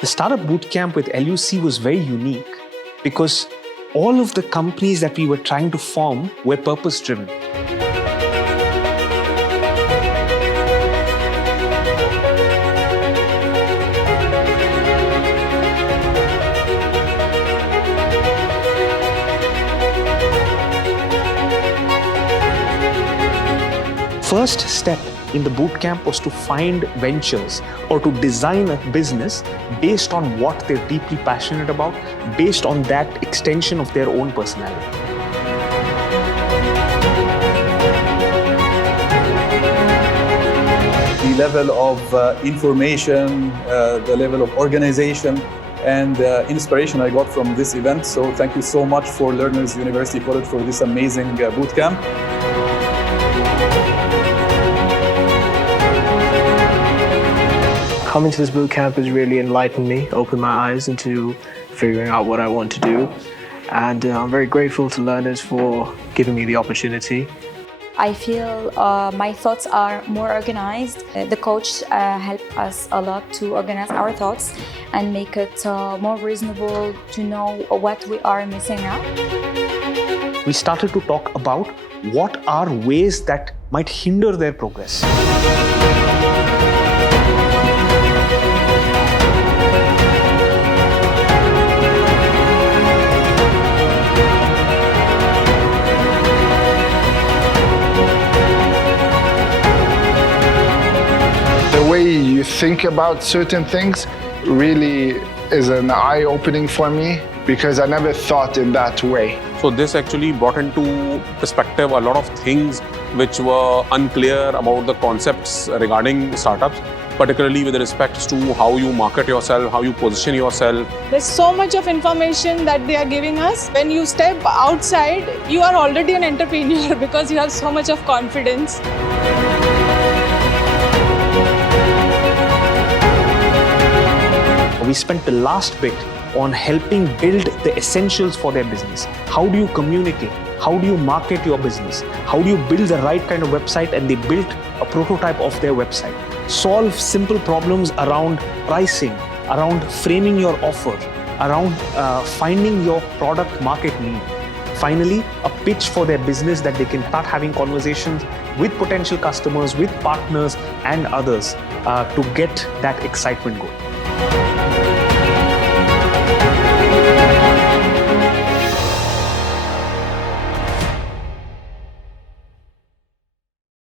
The Startup Bootcamp with LUC was very unique because all of the companies that we were trying to form were purpose-driven. First step in the bootcamp was to find ventures or to design a business based on what they're deeply passionate about, based on that extension of their own personality. The level of information, the level of organization and inspiration I got from this event. So thank you so much for Learners University College for this amazing bootcamp. Coming to this bootcamp has really enlightened me, opened my eyes into figuring out what I want to do. And I'm very grateful to Learners for giving me the opportunity. I feel my thoughts are more organized. The coach helped us a lot to organize our thoughts and make it more reasonable to know what we are missing out. We started to talk about what are ways that might hinder their progress. The way you think about certain things really is an eye-opening for me because I never thought in that way. So this actually brought into perspective a lot of things which were unclear about the concepts regarding startups, particularly with respect to how you market yourself, how you position yourself. There's so much of information that they are giving us. When you step outside, you are already an entrepreneur because you have so much of confidence. We spent the last bit on helping build the essentials for their business. How do you communicate? How do you market your business? How do you build the right kind of website? And they built a prototype of their website. Solve simple problems around pricing, around framing your offer, around finding your product market need. Finally, a pitch for their business that they can start having conversations with potential customers, with partners and others to get that excitement going.